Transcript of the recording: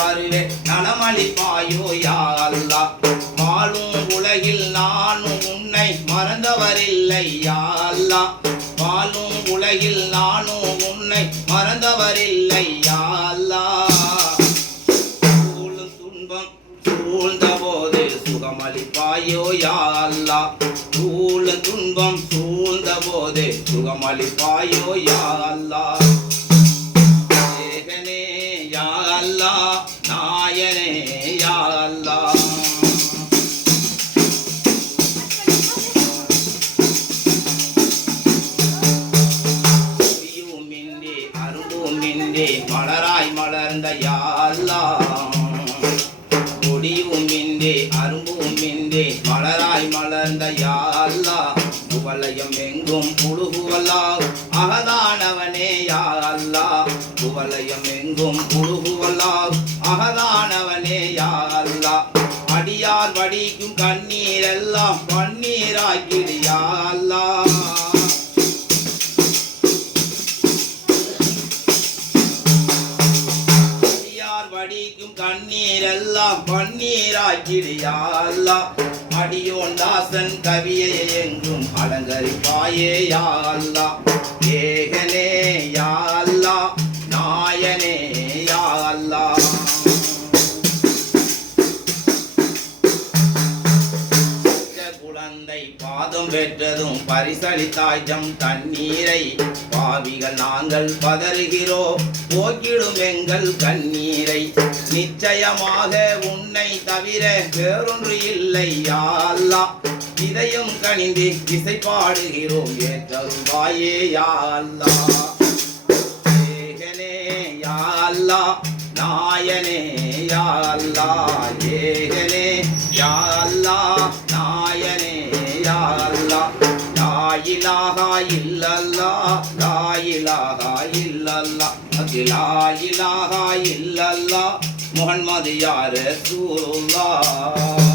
வருவேன் நலமளிப்பாயோ யா அல்லாஹ். வாழும் உலகில் நானும் உன்னை மறந்தவரில்லை யா அல்லாஹ். வாழும் உலகில் நானும் உன்னை மறந்தவரில்லை யா அல்லாஹ். சூழும் துன்பம் சூழ்ந்த போது சுகமளிப்பாயோ யா அல்லாஹ். சூழும் துன்பம் சூழ்ந்த போது சுகமளிப்பாயோ யா அல்லாஹ். ஏகனே யா அல்லாஹ், நாயனே யா அல்லாஹ். மலராய் மலர்ந்த யா அல்லாஹ். கொடியுமின்றே அரும்புமின்றே மலராய் மலர்ந்த யா அல்லாஹ். குவலயம் எங்கும் புழுகுவல்லாஹ் அகதானவனே யா அல்லாஹ். குவலயம் எங்கும் புழுகுவல்லாஹ் அகதானவனே யா அல்லாஹ். அடியார் வடிக்கும் கண்ணீரெல்லாம் பன்னீராக்கிடு யா அல்லாஹ். வடிக்கும் கண்ணீரெல்லாம் பன்னீராக்கிடு யா அல்லாஹ். அடியோன் தாசன் கவியை எங்கும் அலங்கரிப்பாயே யா அல்லாஹ். ஏகனே யா அல்லாஹ், நாயனே யா அல்லாஹ். குழந்தை பாதம் பெற்றதும் பரிசளித்தாய் ஜம் தண்ணீரை பாவிகள் நாங்கள் பதறுகிறோம் போக்கிடும் எங்கள் கண்ணீரை. நிச்சயமாக உன்னை தவிர வேறொன்று இல்லை யா அல்லாஹ். இதயம் கனிந்து இசை பாடுகிறோம் ஏற்றருள்வாயே யா அல்லாஹ். ஏகனே யா அல்லாஹ், நாயனே யா அல்லாஹ். ஏகனே யா அல்லாஹ், நாயனே யா அல்லாஹ். லா இலாஹா இல்லல்லாஹ், லா இலாஹா இல்லல்லாஹ், லா இலாஹா இல்லல்லாஹ், முஹம்மது யா ரசூலுல்லாஹ்.